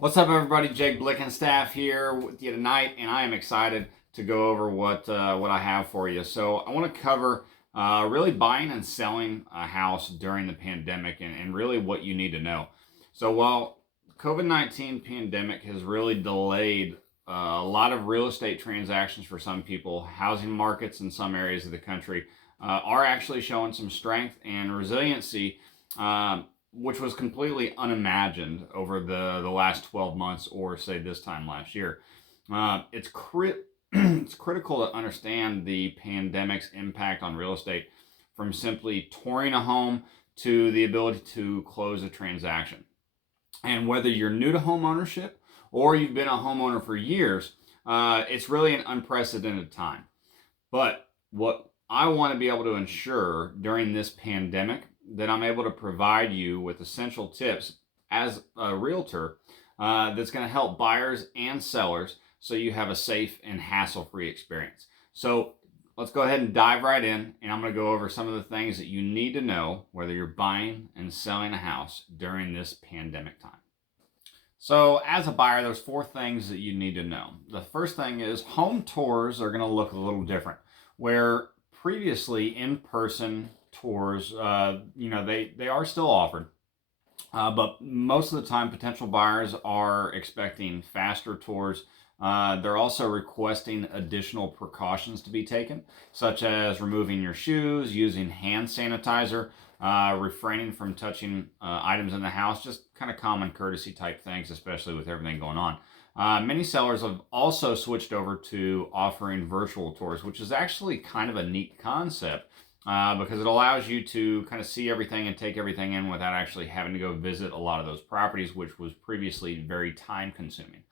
What's up, everybody? Jake Blickenstaff here with you tonight, and I am excited to go over what I have for you. So I want to cover really buying and selling a house during the pandemic, and really what you need to know. So while COVID-19 pandemic has really delayed a lot of real estate transactions for some people, housing markets in some areas of the country are actually showing some strength and resiliency. Which was completely unimagined over the last 12 months or say this time last year. It's it's critical to understand the pandemic's impact on real estate, from simply touring a home to the ability to close a transaction. And whether you're new to home ownership or you've been a homeowner for years, it's really an unprecedented time. But what I want to be able to ensure during this pandemic, that I'm able to provide you with essential tips as a realtor that's going to help buyers and sellers so you have a safe and hassle-free experience. So let's go ahead and dive right in, and I'm going to go over some of the things that you need to know whether you're buying and selling a house during this pandemic time. So as a buyer, there's 4 things that you need to know. The first thing is home tours are going to look a little different. Where previously in-person tours, they are still offered, but most of the time potential buyers are expecting faster tours. They're also requesting additional precautions to be taken, such as removing your shoes, using hand sanitizer, refraining from touching items in the house, just kind of common courtesy type things, especially with everything going on. Many sellers have also switched over to offering virtual tours, which is actually kind of a neat concept because it allows you to kind of see everything and take everything in without actually having to go visit a lot of those properties, which was previously very time consuming.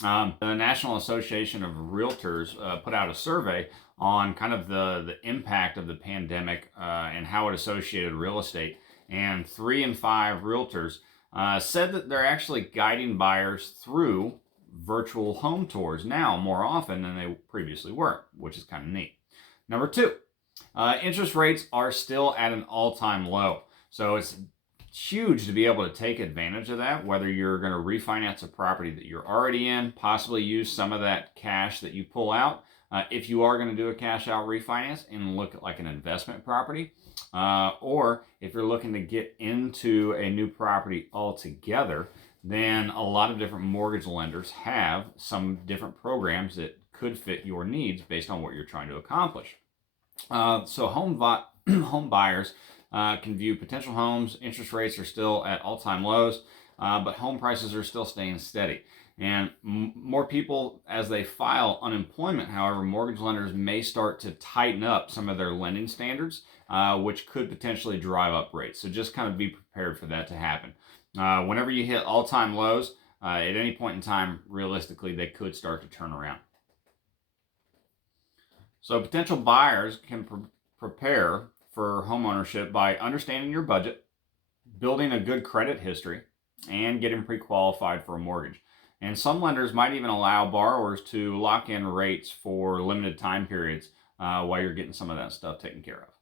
The National Association of Realtors put out a survey on kind of the impact of the pandemic and how it associated real estate. And 3 in 5 realtors said that they're actually guiding buyers through virtual home tours now more often than they previously were, which is kind of neat. Number 2, interest rates are still at an all-time low. So it's huge to be able to take advantage of that, whether you're going to refinance a property that you're already in, possibly use some of that cash that you pull out. If you are going to do a cash out refinance and look at like an investment property, or if you're looking to get into a new property altogether, then a lot of different mortgage lenders have some different programs that could fit your needs based on what you're trying to accomplish. So home buyers can view potential homes. Interest rates are still at all-time lows, but home prices are still staying steady. And more people, as they file unemployment, however, mortgage lenders may start to tighten up some of their lending standards, which could potentially drive up rates. So just kind of be prepared for that to happen. Whenever you hit all-time lows, at any point in time, realistically, they could start to turn around. So potential buyers can prepare for homeownership by understanding your budget, building a good credit history, and getting pre-qualified for a mortgage. And some lenders might even allow borrowers to lock in rates for limited time periods while you're getting some of that stuff taken care of.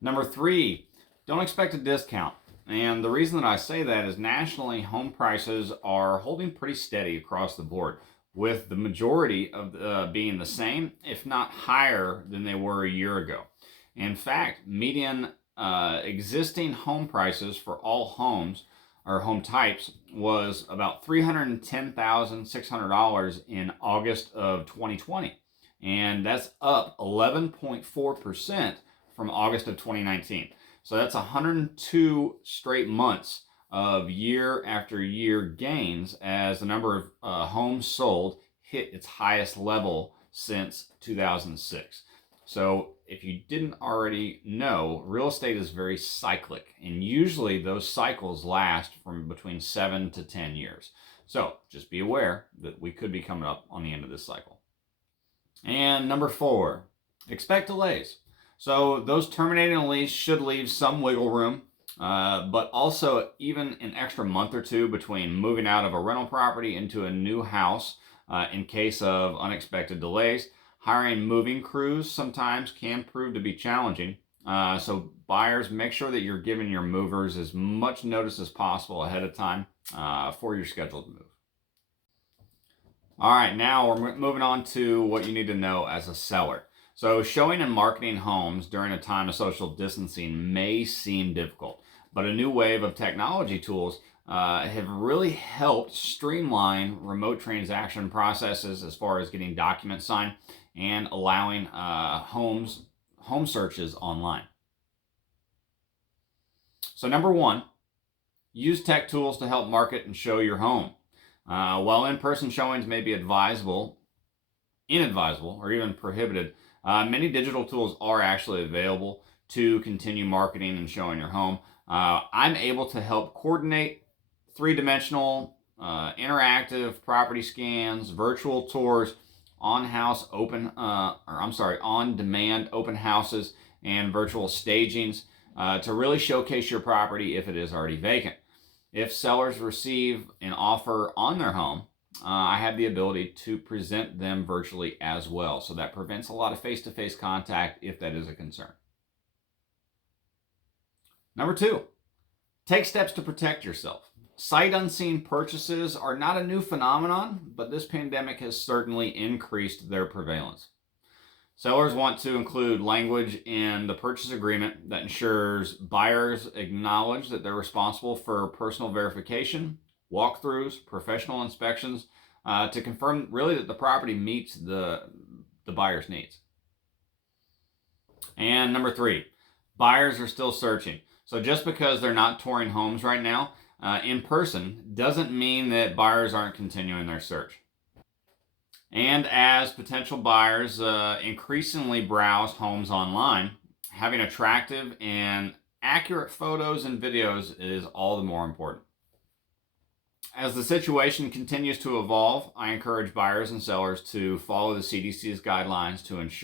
Number 3, don't expect a discount. And the reason that I say that is nationally, home prices are holding pretty steady across the board, with the majority of being the same, if not higher than they were a year ago. In fact, median existing home prices for all homes or home types was about $310,600 in August of 2020. And that's up 11.4% from August of 2019. So that's 102 straight months of year after year gains as the number of homes sold hit its highest level since 2006. So if you didn't already know, real estate is very cyclic, and usually those cycles last from between 7 to 10 years. So just be aware that we could be coming up on the end of this cycle. And number 4, expect delays. So those terminating a lease should leave some wiggle room, but also even an extra month or 2 between moving out of a rental property into a new house in case of unexpected delays. Hiring moving crews sometimes can prove to be challenging. So buyers, make sure that you're giving your movers as much notice as possible ahead of time for your scheduled move. All right, now we're moving on to what you need to know as a seller. So, showing and marketing homes during a time of social distancing may seem difficult, but a new wave of technology tools have really helped streamline remote transaction processes as far as getting documents signed and allowing home searches online. So, number one, use tech tools to help market and show your home. While in-person showings may be inadvisable, or even prohibited, many digital tools are actually available to continue marketing and showing your home. I'm able to help coordinate three-dimensional, interactive property scans, virtual tours, on-demand open houses, and virtual stagings to really showcase your property if it is already vacant. If sellers receive an offer on their home, I have the ability to present them virtually as well. So that prevents a lot of face-to-face contact if that is a concern. Number two, take steps to protect yourself. Sight unseen purchases are not a new phenomenon, but this pandemic has certainly increased their prevalence. Sellers want to include language in the purchase agreement that ensures buyers acknowledge that they're responsible for personal verification, walkthroughs, professional inspections to confirm really that the property meets the buyer's needs. And number three, buyers are still searching. So just because they're not touring homes right now in person doesn't mean that buyers aren't continuing their search. And as potential buyers increasingly browse homes online, having attractive and accurate photos and videos is all the more important. As the situation continues to evolve, I encourage buyers and sellers to follow the CDC's guidelines to ensure